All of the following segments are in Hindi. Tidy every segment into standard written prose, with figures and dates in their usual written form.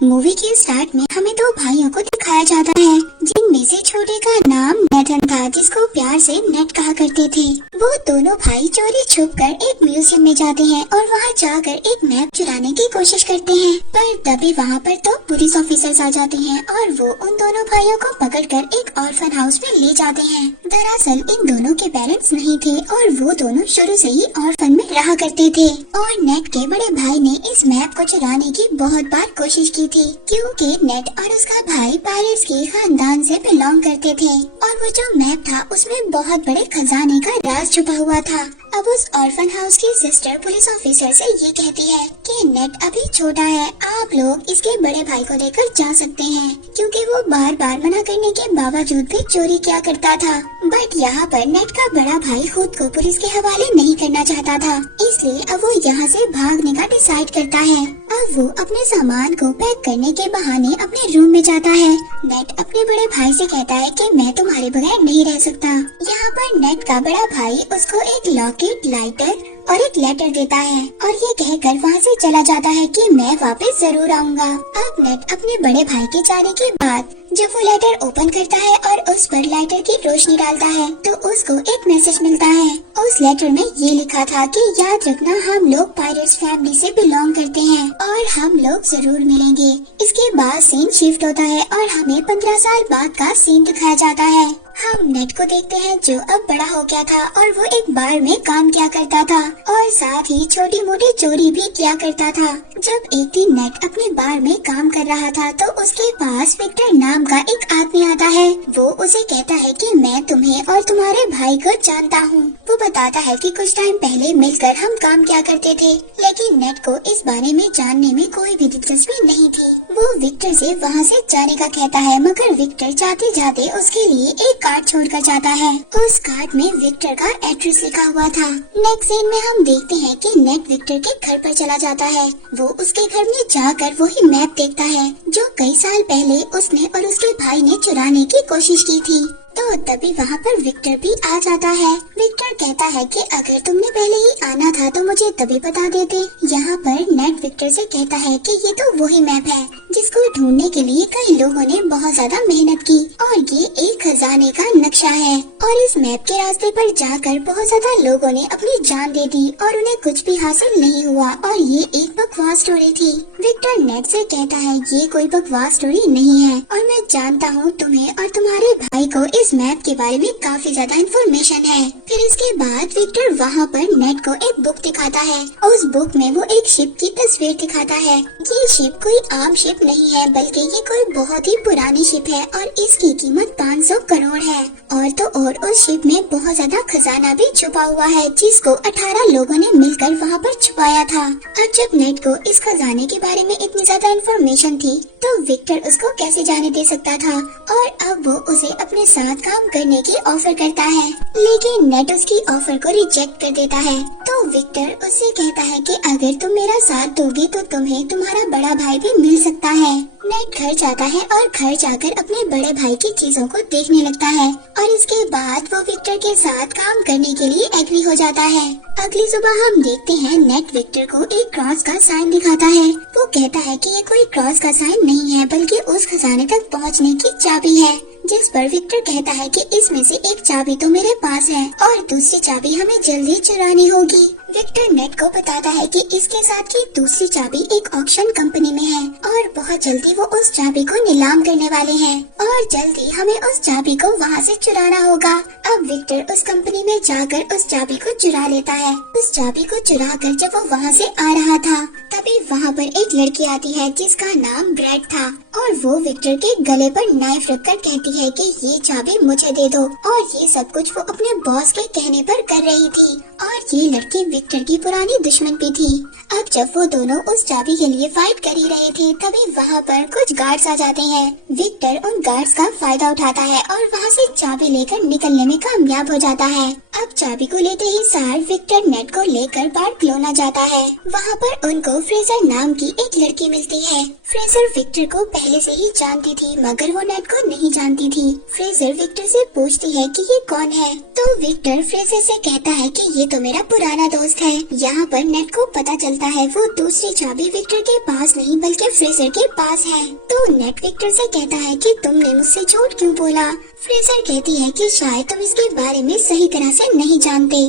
मूवी के स्टार्ट में हमें दो भाइयों को दिखाया जाता है, जिनमें से छोटे का नाम नेथन था, जिसको प्यार से नेट कहा करते थे। वो दोनों भाई चोरी छुप कर एक म्यूजियम में जाते हैं और वहाँ जाकर एक मैप चुराने की कोशिश करते हैं, पर तभी वहाँ पर तो पुलिस ऑफिसर्स आ जाते हैं और वो उन दोनों भाइयों को पकड़कर एक ऑर्फन हाउस में ले जाते हैं। दरअसल इन दोनों के पेरेंट्स नहीं थे और वो दोनों शुरू से ही ऑर्फन में रहा करते थे और नेट के बड़े भाई ने इस मैप को चुराने की बहुत बार कोशिश की थी, क्योंकि नेट और उसका भाई पायरेट्स के खानदान से बिलोंग करते थे और वो जो मैप था उसमें बहुत बड़े खजाने का राज छुपा हुआ था। अब उस ऑर्फन हाउस की सिस्टर पुलिस ऑफिसर से ये कहती है कि नेट अभी छोटा है, आप लोग इसके बड़े भाई को लेकर जा सकते हैं, क्योंकि वो बार बार मना करने के बावजूद भी चोरी किया करता था। बट यहाँ पर नेट का बड़ा भाई खुद को पुलिस के हवाले नहीं करना चाहता था, इसलिए अब वो यहाँ से भागने का डिसाइड करता है। अब वो अपने सामान को पैक करने के बहाने अपने रूम में जाता है। नेट अपने बड़े भाई से कहता है कि मैं तुम्हारे बगैर नहीं रह सकता। यहाँ पर नेट का बड़ा भाई उसको एक लॉकेट, लाइटर और एक लेटर देता है और ये कहकर वहाँ से चला जाता है कि मैं वापस जरूर आऊँगा। अब नेट अपने बड़े भाई के जाने के बाद जब वो लेटर ओपन करता है और उस पर लाइटर की रोशनी डालता है तो उसको एक मैसेज मिलता है। उस लेटर में ये लिखा था कि याद रखना, हम लोग पायरेट्स फैमिली से बिलोंग करते हैं और हम लोग जरूर मिलेंगे। इसके बाद सीन शिफ्ट होता है और हमें 15 साल बाद का सीन दिखाया जाता है। हम नेट को देखते हैं जो अब बड़ा हो गया था और वो एक बार में काम किया करता था और साथ ही छोटी मोटी चोरी भी किया करता था। जब एक दिन नेट अपने बार में काम कर रहा था तो उसके पास विक्टर नाम का एक आदमी आता है। वो उसे कहता है कि मैं तुम्हें और तुम्हारे भाई को जानता हूँ। वो बताता है कि कुछ टाइम पहले मिलकर हम काम किया करते थे, लेकिन नेट को इस बारे में जानने में कोई भी दिलचस्पी नहीं थी। वो विक्टर से वहाँ से जाने का कहता है, मगर विक्टर जाते जाते उसके लिए एक कार्ड छोड़कर जाता है। उस कार्ड में विक्टर का एड्रेस लिखा हुआ था। नेक्स्ट सीन में हम देखते हैं कि नेट विक्टर के घर पर चला जाता है। वो उसके घर में जाकर वही मैप देखता है जो कई साल पहले उसने और उसके भाई ने चुराने की कोशिश की थी। तो तभी वहाँ पर विक्टर भी आ जाता है। विक्टर कहता है कि अगर तुमने पहले ही आना था तो मुझे तभी बता देते। यहाँ पर नेट विक्टर से कहता है कि ये तो वही मैप है जिसको ढूंढने के लिए कई लोगों ने बहुत ज्यादा मेहनत की और ये एक खजाने का नक्शा है और इस मैप के रास्ते पर जाकर बहुत ज्यादा लोगों ने अपनी जान दे दी और उन्हें कुछ भी हासिल नहीं हुआ और ये एक बकवास स्टोरी थी। विक्टर नेट से कहता है ये कोई बकवास स्टोरी नहीं है और मैं जानता हूँ तुम्हें और तुम्हारे भाई को इस मैप के बारे में काफी ज्यादा इन्फॉर्मेशन है। फिर इसके बाद विक्टर वहाँ पर नेट को एक बुक दिखाता है। उस बुक में वो एक शिप की तस्वीर दिखाता है। ये शिप कोई आम शिप नहीं है, बल्कि ये कोई बहुत ही पुरानी शिप है और इसकी कीमत 500 करोड़ है। और तो और उस शिप में बहुत ज्यादा खजाना भी छुपा हुआ है, जिसको 18 लोगों ने मिलकर वहाँ पर छुपाया था। अब जब नेट को इस खजाने के बारे में इतनी ज्यादा इन्फॉर्मेशन थी तो विक्टर उसको कैसे जाने दे सकता था और अब वो उसे अपने साथ काम करने की ऑफर करता है, लेकिन नेट उसकी ऑफर को रिजेक्ट कर देता है। तो विक्टर उससे कहता है कि अगर तुम मेरा साथ दोगे तो तुम्हें तुम्हारा बड़ा भाई भी मिल सकता है। नेट घर जाता है और घर जाकर अपने बड़े भाई की चीजों को देखने लगता है और इसके बाद वो विक्टर के साथ काम करने के लिए एग्री हो जाता है। अगली सुबह हम देखते हैं नेट विक्टर को एक क्रॉस का साइन दिखाता है। वो कहता है कि ये कोई क्रॉस का साइन नहीं है, बल्कि उस खजाने तक पहुंचने की चाबी है, जिस पर विक्टर कहता है कि इसमें से एक चाबी तो मेरे पास है और दूसरी चाबी हमें जल्दी चुरानी होगी। विक्टर नेट को बताता है कि इसके साथ की दूसरी चाबी एक ऑक्शन कंपनी में है और बहुत जल्दी वो उस चाबी को नीलाम करने वाले हैं और जल्दी हमें उस चाबी को वहाँ से चुराना होगा। अब विक्टर उस कंपनी में जाकर उस चाबी को चुरा लेता है। उस चाबी को चुरा कर जब वो वहाँ से आ रहा था तभी वहाँ पर एक लड़की आती है जिसका नाम ब्रैड था और वो विक्टर के गले पर नाइफ रखकर कहती है कि ये चाबी मुझे दे दो और ये सब कुछ वो अपने बॉस के कहने पर कर रही थी और ये लड़की विक्टर की पुरानी दुश्मन भी थी। अब जब वो दोनों उस चाबी के लिए फाइट कर ही रहे थे तभी वहाँ पर कुछ गार्ड्स आ जाते हैं। विक्टर उन गार्ड्स का फायदा उठाता है और वहाँ से चाबी लेकर निकलने में कामयाब हो जाता है। अब चाबी को लेते ही सार विक्टर नेट को लेकर बार्सिलोना जाता है। वहाँ पर उनको फ्रेजर नाम की एक लड़की मिलती है। फ्रेजर विक्टर को पहले से ही जानती थी, मगर वो नेट को नहीं जानती जानती थी। फ्रेजर विक्टर से पूछती है कि ये कौन है, तो विक्टर फ्रेजर से कहता है कि ये तो मेरा पुराना दोस्त है। यहाँ पर नेट को पता चलता है वो दूसरी चाबी विक्टर के पास नहीं बल्कि फ्रेजर के पास है। तो नेट विक्टर से कहता है कि तुमने मुझसे झूठ क्यों बोला। फ्रेजर कहती है कि शायद तुम इसके बारे में सही तरह से नहीं जानते।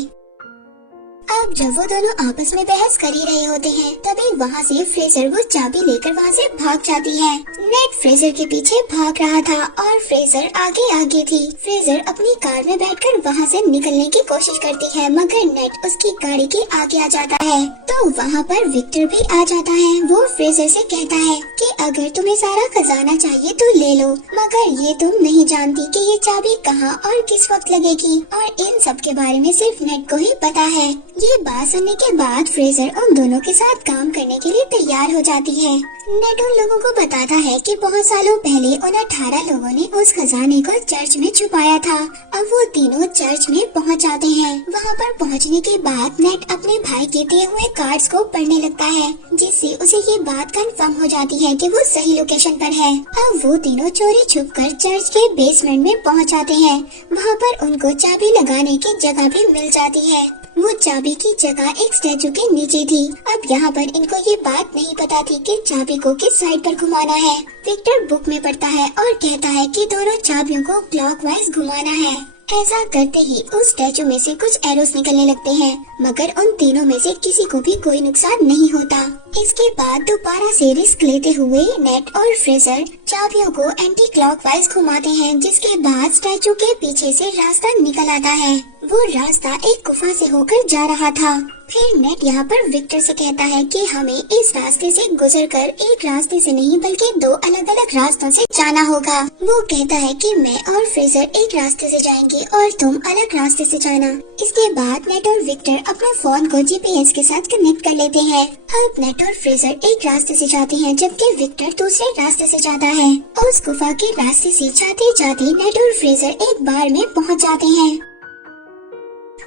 अब जब वो दोनों आपस में बहस कर ही रहे होते हैं, तभी वहाँ से फ्रेजर वो चाबी लेकर वहाँ से भाग जाती है। नेट फ्रेजर के पीछे भाग रहा था और फ्रेजर आगे आगे थी। फ्रेजर अपनी कार में बैठकर वहाँ से निकलने की कोशिश करती है, मगर नेट उसकी गाड़ी के आगे आ जाता है। तो वहाँ पर विक्टर भी आ जाता है। वो फ्रेजर से कहता है कि अगर तुम्हें सारा खजाना चाहिए तो ले लो, मगर ये तुम नहीं जानती कि ये चाबी कहाँ और किस वक्त लगेगी, और इन सब के बारे में सिर्फ नेट को ही पता है। ये बात सुनने के बाद फ्रेजर उन दोनों के साथ काम करने के लिए तैयार हो जाती है। नेट उन लोगों को बताता है कि बहुत सालों पहले उन 18 लोगों ने उस खजाने को चर्च में छुपाया था। अब वो तीनों चर्च में पहुंच जाते हैं। वहां पर पहुंचने के बाद नेट अपने भाई के दिए हुए कार्ड्स को पढ़ने लगता है, जिससे उसे ये बात कंफर्म हो जाती है कि वो सही लोकेशन पर है। अब वो तीनों चोरी छुपकर चर्च के बेसमेंट में पहुंच जाते हैं। वहां पर उनको चाबी लगाने की जगह भी मिल जाती है। वो चाबी की जगह एक स्टैचू के नीचे थी। अब यहाँ पर इनको ये बात नहीं पता थी कि चाबी को किस साइड पर घुमाना है। विक्टर बुक में पढ़ता है और कहता है कि दोनों चाबियों को क्लॉकवाइज घुमाना है। ऐसा करते ही उस स्टैचू में से कुछ एरोस निकलने लगते हैं, मगर उन तीनों में से किसी को भी कोई नुकसान नहीं होता। इसके बाद दोबारा से रिस्क लेते हुए नेट और फ्रेजर चाबियों को एंटी क्लॉकवाइज घुमाते हैं, जिसके बाद स्टैचू के पीछे से रास्ता निकल आता है। वो रास्ता एक गुफा से होकर जा रहा था। फिर नेट यहाँ पर विक्टर से कहता है कि हमें इस रास्ते से गुजरकर एक रास्ते से नहीं बल्कि दो अलग अलग रास्तों से जाना होगा। वो कहता है कि मैं और फ्रेजर एक रास्ते से जाएंगे और तुम अलग रास्ते से जाना। इसके बाद नेट और विक्टर अपने फोन को जीपीएस के साथ कनेक्ट कर लेते हैं। अब नेट और फ्रेजर एक रास्ते से जाते हैं, जबकि विक्टर दूसरे रास्ते से जाता है। उस गुफा के रास्ते से जाते जाते नेट और फ्रेजर एक बार में पहुँच जाते हैं।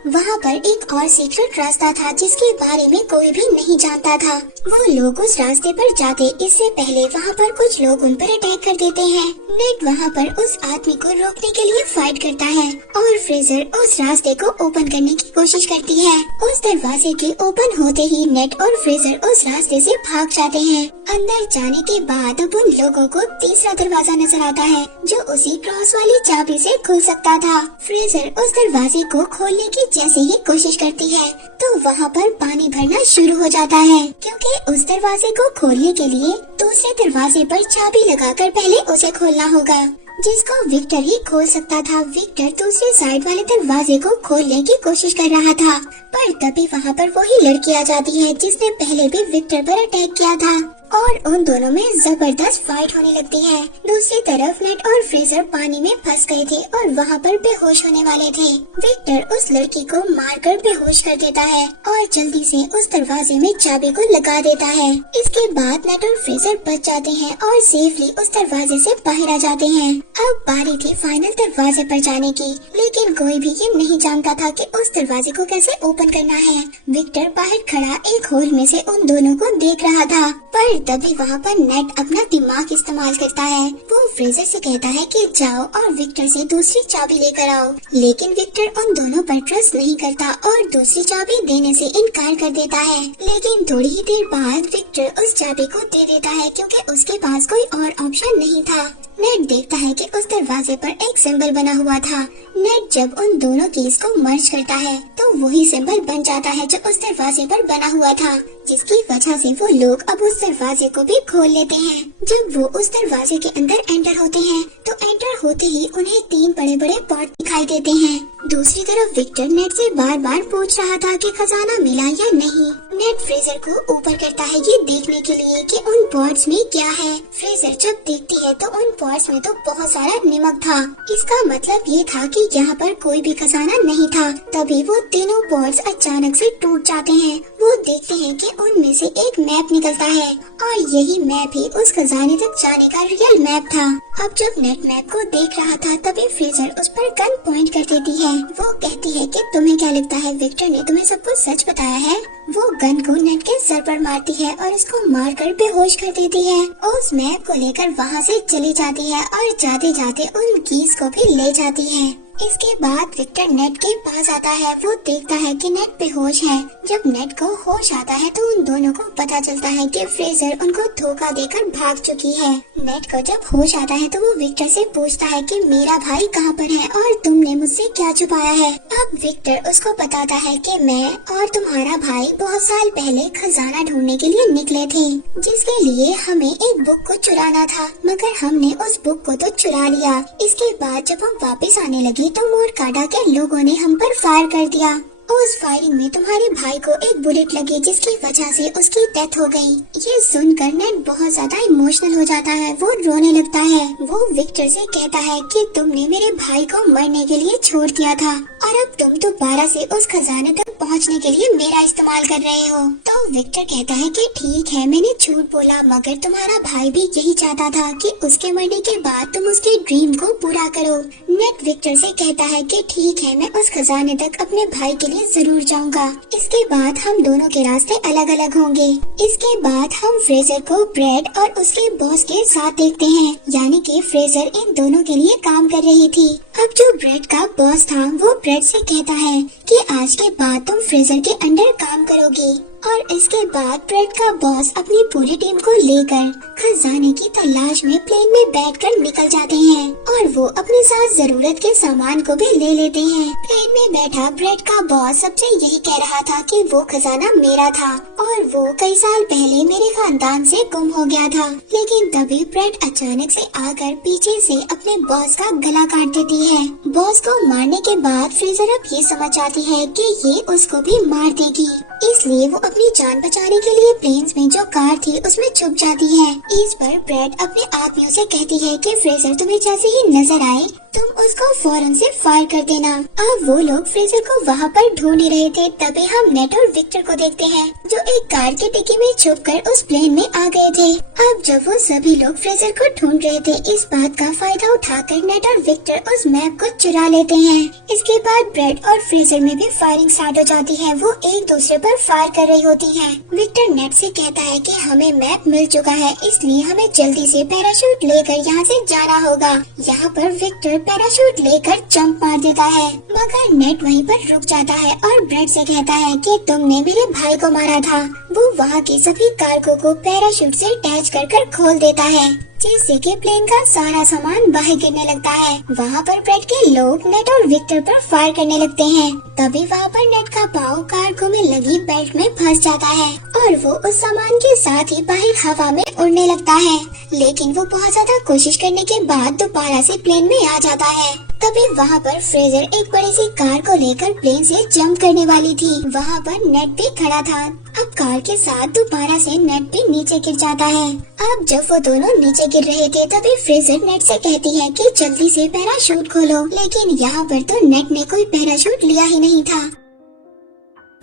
वहाँ पर एक और सीक्रेट रास्ता था जिसके बारे में कोई भी नहीं जानता था। वो लोग उस रास्ते पर जाते इससे पहले वहाँ पर कुछ लोग उन पर अटैक कर देते हैं। नेट वहाँ पर उस आदमी को रोकने के लिए फाइट करता है और फ्रेजर उस रास्ते को ओपन करने की कोशिश करती है। उस दरवाजे के ओपन होते ही नेट और फ्रेजर उस रास्ते से भाग जाते हैं। अंदर जाने के बाद अब उन लोगों को तीसरा दरवाजा नजर आता है जो उसी क्रॉस वाली चाबी से खुल सकता था। फ्रेजर उस दरवाजे को खोलने की जैसे ही कोशिश करती है तो वहाँ पर पानी भरना शुरू हो जाता है, क्योंकि उस दरवाजे को खोलने के लिए दूसरे दरवाजे पर चाबी लगाकर पहले उसे खोलना होगा, जिसको विक्टर ही खोल सकता था। विक्टर दूसरे साइड वाले दरवाजे को खोलने की कोशिश कर रहा था, पर तभी वहाँ पर वही लड़की आ जाती है जिसने पहले भी विक्टर पर अटैक किया था और उन दोनों में जबरदस्त फाइट होने लगती है। दूसरी तरफ नेट और फ्रेजर पानी में फंस गए थे और वहाँ पर बेहोश होने वाले थे। विक्टर उस लड़की को मारकर बेहोश कर देता है और जल्दी से उस दरवाजे में चाबी को लगा देता है। इसके बाद नेट और फ्रेजर बच जाते हैं और सेफली उस दरवाजे से बाहर आ जाते हैं। अब बारी थी फाइनल दरवाजे पर जाने की, लेकिन कोई भी ये नहीं जानता था कि उस दरवाजे को कैसे ओपन करना है। विक्टर बाहर खड़ा एक होल में से उन दोनों को देख रहा था, पर तभी वहाँ पर नेट अपना दिमाग इस्तेमाल करता है। वो फ्रेजर से कहता है कि जाओ और विक्टर से दूसरी चाबी लेकर आओ, लेकिन विक्टर उन दोनों पर ट्रस्ट नहीं करता और दूसरी चाबी देने से इनकार कर देता है। लेकिन थोड़ी ही देर बाद विक्टर उस चाबी को दे देता है क्योंकि उसके पास कोई और ऑप्शन नहीं था। नेट देखता है कि उस दरवाजे पर एक सिंबल बना हुआ था। नेट जब उन दोनों कीज को मर्ज करता है तो वही सिंबल बन जाता है जो उस दरवाजे पर बना हुआ था, जिसकी वजह से वो लोग अब उस दरवाजे को भी खोल लेते हैं। जब वो उस दरवाजे के अंदर एंटर होते हैं तो एंटर होते ही उन्हें 3 बड़े बड़े पॉट दिखाई देते हैं। दूसरी तरफ विक्टर नेट से बार बार पूछ रहा था कि खजाना मिला या नहीं। नेट फ्रेजर को ऊपर करता है ये देखने के लिए कि उन पॉट्स में क्या है। फ्रेजर जब देखती है तो उन पॉट्स में तो बहुत सारा नमक था। इसका मतलब ये था कि यहाँ पर कोई भी खजाना नहीं था। तभी वो तीनों पॉट्स अचानक से टूट जाते हैं। वो देखते हैं कि उनमें से एक मैप निकलता है और यही मैप ही उस खजाने तक जाने का रियल मैप था। अब जब नेट मैप को देख रहा था तभी फ्रेजर उस पर गन पॉइंट कर देती है। वो कहती है कि तुम्हें क्या लगता है विक्टर ने तुम्हें सब कुछ सच बताया है? वो गन को नेट के सर पर मारती है और उसको मारकर बेहोश कर देती है। उस मैप को लेकर वहाँ से चली जाती है और जाते जाते उन कीज को भी ले जाती है। इसके बाद विक्टर नेट के पास आता है। वो देखता है कि नेट बेहोश है। जब नेट को होश आता है तो उन दोनों को पता चलता है कि फ्रेजर उनको धोखा देकर भाग चुकी है। नेट को जब होश आता है तो वो विक्टर से पूछता है कि मेरा भाई कहाँ पर है और तुमने मुझसे क्या छुपाया है। अब विक्टर उसको बताता है कि मैं और तुम्हारा भाई बहुत साल पहले खजाना ढूंढने के लिए निकले थे, जिसके लिए हमें एक बुक को चुराना था, मगर हमने उस बुक को तो चुरा लिया। इसके बाद जब हम वापस आने लगे तो मोरकाडा के लोगों ने हम पर फायर कर दिया। उस फायरिंग में तुम्हारे भाई को एक बुलेट लगी, जिसकी वजह से उसकी डेथ हो गई। ये सुनकर नेट बहुत ज्यादा इमोशनल हो जाता है। वो रोने लगता है। वो विक्टर से कहता है कि तुमने मेरे भाई को मरने के लिए छोड़ दिया था और अब तुम दोबारा से उस खजाने तक पहुंचने के लिए मेरा इस्तेमाल कर रहे हो। तो विक्टर कहता है कि ठीक है, मैंने झूठ बोला, मगर तुम्हारा भाई भी यही चाहता था कि उसके मरने के बाद तुम उसके ड्रीम को पूरा करो। नेट विक्टर से कहता है कि ठीक है, मैं उस खजाने तक अपने भाई के लिए जरूर जाऊंगा। इसके बाद हम दोनों के रास्ते अलग अलग होंगे। इसके बाद हम फ्रेजर को ब्रेड और उसके बॉस के साथ देखते हैं, यानी कि फ्रेजर इन दोनों के लिए काम कर रही थी। अब जो ब्रेड का बॉस था वो ब्रेड से कहता है कि आज के बाद तुम फ्रेजर के अंडर काम करोगी। और इसके बाद ब्रेड का बॉस अपनी पूरी टीम को लेकर खजाने की तलाश में प्लेन में बैठकर निकल जाते हैं और वो अपने साथ जरूरत के सामान को भी ले लेते हैं। प्लेन में बैठा ब्रेड का बॉस सबसे यही कह रहा था कि वो खजाना मेरा था और वो कई साल पहले मेरे खानदान से गुम हो गया था। लेकिन तभी ब्रेड अचानक से आकर पीछे से अपने बॉस का गला काट देती है। बॉस को मारने के बाद फ्रेजर अब ये समझ जाती है कि ये उसको भी मार देगी, इसलिए वो अपनी जान बचाने के लिए प्लेन्स में जो कार थी उसमें छुप जाती है। इस पर ब्रेड अपने आदमियों से कहती है कि फ्रेजर तुम्हें जैसे ही नजर आए तुम उसको फौरन से फायर कर देना। अब वो लोग फ्रेजर को वहाँ पर ढूंढ ही रहे थे, तभी हम नेट और विक्टर को देखते हैं जो एक कार के डिक्की में छुपकर उस प्लेन में आ गए थे। अब जब वो सभी लोग फ्रेजर को ढूंढ रहे थे, इस बात का फायदा उठाकर नेट और विक्टर उस मैप को चुरा लेते हैं। इसके बाद ब्रेड और फ्रेजर में भी फायरिंग स्टार्ट हो जाती है। वो एक दूसरे पर फायर कर रही होती है। विक्टर नेट से कहता है कि हमें मैप मिल चुका है, इसलिए हमें जल्दी से पैराशूट लेकर यहाँ से जाना होगा। यहाँ पर विक्टर पैराशूट लेकर जंप मार देता है, मगर नेट वहीं पर रुक जाता है और ब्रेड से कहता है कि तुमने मेरे भाई को मारा था। वो वहाँ के सभी कार्गो को पैराशूट से अटैच कर खोल देता है, जिससे कि प्लेन का सारा सामान बाहर गिरने लगता है। वहाँ पर ब्रेड के लोग नेट और विक्टर पर फायर करने लगते हैं। तभी वहाँ पर नेट का पाँव कार्गो में लगी बेल्ट में फंस जाता है और वो उस सामान के साथ ही बाहर हवा में उड़ने लगता है। लेकिन वो बहुत ज्यादा कोशिश करने के बाद दोबारा से प्लेन में आ जाता है। तभी वहाँ पर फ्रेजर एक बड़ी सी कार को लेकर प्लेन से जंप करने वाली थी। वहाँ पर नेट भी खड़ा था। अब कार के साथ दोबारा से नेट भी नीचे गिर जाता है। अब जब वो दोनों नीचे गिर रहे थे तभी फ्रेजर नेट से कहती है कि जल्दी से पैराशूट खोलो, लेकिन यहाँ पर तो नेट ने कोई पैराशूट लिया ही नहीं था।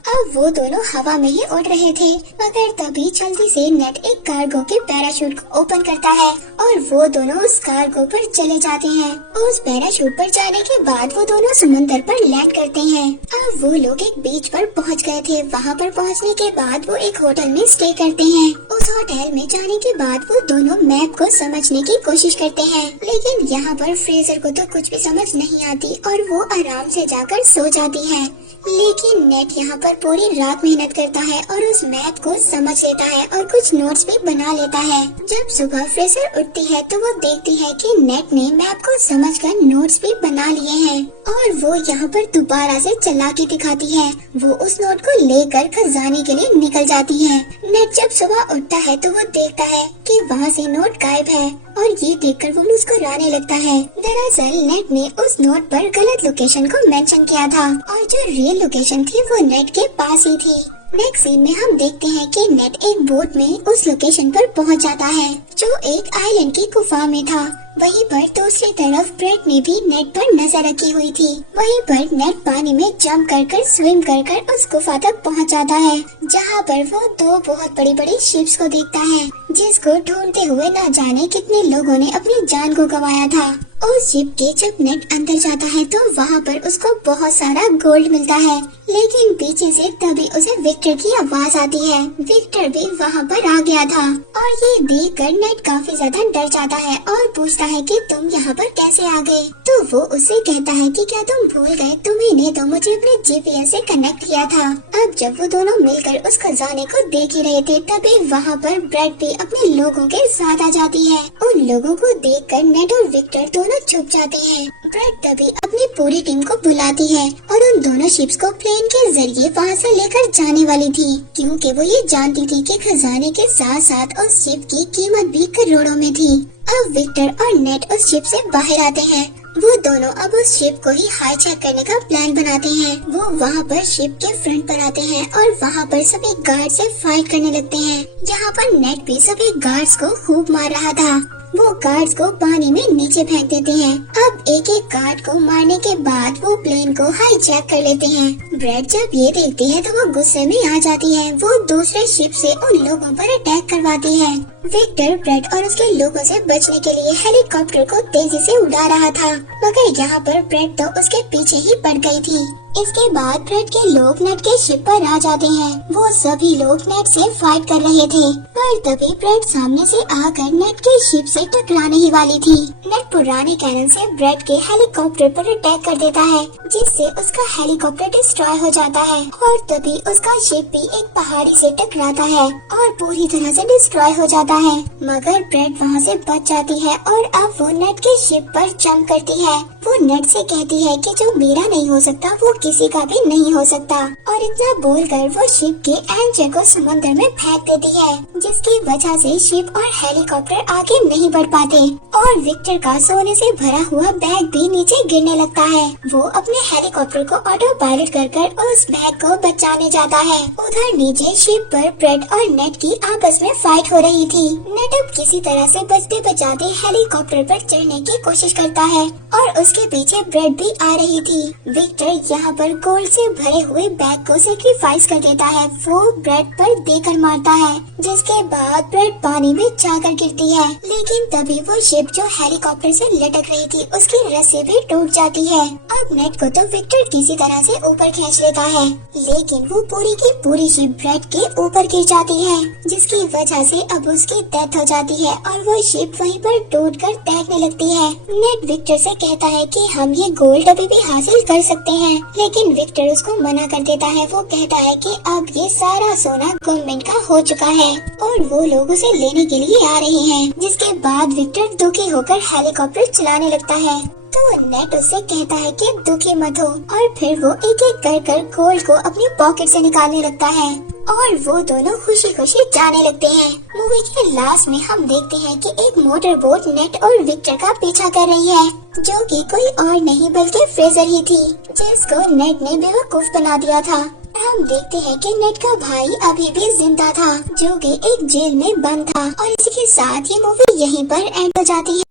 अब वो दोनों हवा में ही उड़ रहे थे, मगर तभी जल्दी से नेट एक कार्गो के पैराशूट को ओपन करता है और वो दोनों उस कार्गो पर चले जाते हैं। उस पैराशूट पर जाने के बाद वो दोनों समुंदर पर लैंड करते हैं। अब वो लोग एक बीच पर पहुंच गए थे। वहाँ पर पहुँचने के बाद वो एक होटल में स्टे करते हैं। उस होटल में जाने के बाद वो दोनों मैप को समझने की कोशिश करते हैं, लेकिन यहाँ पर फ्रेजर को तो कुछ भी समझ नहीं आती और वो आराम से जाकर सो जाती है। लेकिन नेट यहाँ पर पूरी रात मेहनत करता है और उस मैप को समझ लेता है और कुछ नोट्स भी बना लेता है। जब सुबह फ्रेजर उठती है तो वो देखती है कि नेट ने मैप को समझकर नोट्स भी बना लिए हैं और वो यहाँ पर दोबारा से चालाकी दिखाती है। वो उस नोट को लेकर खजाने के लिए निकल जाती है। नेट जब सुबह उठता है तो वो देखता है कि वहाँ से नोट गायब है और ये देखकर वो मुस्कुराने लगता है। दरअसल नेट ने उस नोट पर गलत लोकेशन को मेंशन किया था और जो रियल लोकेशन थी वो नेट के पास ही थी। नेक्स्ट सीन में हम देखते हैं कि नेट एक बोट में उस लोकेशन पर पहुंच जाता है जो एक आइलैंड की गुफा में था। वहीं पर दूसरी तरफ ब्रेड ने भी नेट पर नजर रखी हुई थी। वहीं पर नेट पानी में जंप कर स्विम कर उस गुफा तक पहुंच जाता है, जहां पर वो दो बहुत बड़ी बड़ी शिप्स को देखता है जिसको ढूंढते हुए न जाने कितने लोगों ने अपनी जान को गंवाया था। और शिप के जब नेट अंदर जाता है तो वहाँ पर उसको बहुत सारा गोल्ड मिलता है, लेकिन पीछे से तभी उसे विक्टर की आवाज आती है। विक्टर भी वहाँ पर आ गया था और ये देखकर नेट काफी ज्यादा डर जाता है और पूछता है कि तुम यहाँ पर कैसे आ गए। तो वो उससे कहता है कि क्या तुम भूल गए, तुम्ही तो मुझे अपने जीपीएस से कनेक्ट किया था। अब जब वो दोनों मिलकर उस खजाने को देख ही रहे थे तभी वहाँ पर ब्रेड भी अपने लोगों के साथ आ जाती है। उन लोगों को देखकर नेट और विक्टर दोनों छुप जाते हैं। ब्रेड तभी अपनी पूरी टीम को बुलाती है और उन दोनों शिप्स को प्लेन के जरिए वहाँ से लेकर जाने वाली थी, क्योंकि वो ये जानती थी कि खजाने के साथ साथ उस शिप की कीमत भी करोड़ों में थी। अब विक्टर और नेट उस शिप से बाहर आते हैं। वो दोनों अब उस शिप को ही हाईजैक करने का प्लान बनाते हैं। वो वहाँ पर शिप के फ्रंट पर आते हैं और वहाँ पर सभी गार्ड से फाइट करने लगते हैं, जहाँ पर नेट भी सभी गार्ड्स को खूब मार रहा था। वो गार्ड्स को पानी में नीचे फेंक देते हैं। अब एक एक गार्ड को मारने के बाद वो प्लेन को हाईजैक कर लेते हैं। ब्रेड जब ये देखती है तो वो गुस्से में आ जाती है। वो दूसरे शिप से उन लोगों पर अटैक करवाती है। विक्टर ब्रेड और उसके लोगों से बचने के लिए हेलीकॉप्टर को तेजी से उड़ा रहा था, मगर यहाँ पर ब्रेड तो उसके पीछे ही पड़ गई थी। इसके बाद ब्रेड के लोग नेट के शिप पर आ जाते हैं। वो सभी लोग नेट से फाइट कर रहे थे, पर तभी ब्रेड सामने से आकर नेट के शिप से टकराने ही वाली थी। नेट पुराने कैनन से ब्रेड के हेलीकॉप्टर पर अटैक कर देता है, जिससे उसका हेलीकॉप्टर डिस्ट्रॉय हो जाता है और तभी उसका शिप भी एक पहाड़ी से टकराता है और पूरी तरह से डिस्ट्रॉय हो जाता है। मगर ब्रेड वहाँ से बच जाती है और अब वो नेट के शिप पर जंप करती है। वो नेट से कहती है कि जो मेरा नहीं हो सकता वो किसी का भी नहीं हो सकता, और इतना बोलकर वो शिप के एंकर को समंदर में फेंक देती है, जिसकी वजह से शिप और हेलीकॉप्टर आगे नहीं बढ़ पाते और विक्टर का सोने से भरा हुआ बैग भी नीचे गिरने लगता है। वो अपने हेलीकॉप्टर को ऑटो पायलट कर उस बैग को बचाने जाता है। उधर नीचे शिप पर ब्रेड और नेट की आपस में फाइट हो रही थी। नेट अब किसी तरह से बचते बचाते हेलीकॉप्टर पर चढ़ने की कोशिश करता है और उसके पीछे ब्रेड भी आ रही थी। विक्टर यहाँ पर गोल्ड से भरे हुए बैग को सेक्रीफाइस कर देता है। वो ब्रेड पर देकर मारता है, जिसके बाद ब्रेड पानी में जाकर गिरती है। लेकिन तभी वो शिप जो हेलीकॉप्टर से लटक रही थी उसकी रस्सी भी टूट जाती है। अब नेट को तो विक्टर किसी तरह से ऊपर खींच लेता है, लेकिन वो पूरी की पूरी शिप ब्रेड के ऊपर गिर जाती है, जिसकी वजह से अब उसकी डेथ हो जाती है और वो शिप वहीं पर टूटकर तैरने लगती है। नेट विक्टर से कहता है कि हम ये गोल्ड अभी भी हासिल कर सकते हैं, लेकिन विक्टर उसको मना कर देता है। वो कहता है कि अब ये सारा सोना गवर्नमेंट का हो चुका है और वो लोग उसे लेने के लिए आ रहे हैं। जिसके बाद विक्टर दुखी होकर हेलीकॉप्टर चलाने लगता है। तो नेट उससे कहता है कि दुखी मत हो, और फिर वो एक एक कर गोल्ड को अपनी पॉकेट से निकालने लगता है और वो दोनों खुशी खुशी जाने लगते हैं। मूवी के लास्ट में हम देखते हैं कि एक मोटर बोट नेट और विक्टर का पीछा कर रही है, जो कि कोई और नहीं बल्कि फ्रेजर ही थी, जिसको नेट ने बेवकूफ बना दिया था। हम देखते हैं कि नेट का भाई अभी भी जिंदा था, जो कि एक जेल में बंद था। और इसी के साथ ये मूवी यहीं पर एंड हो जाती है।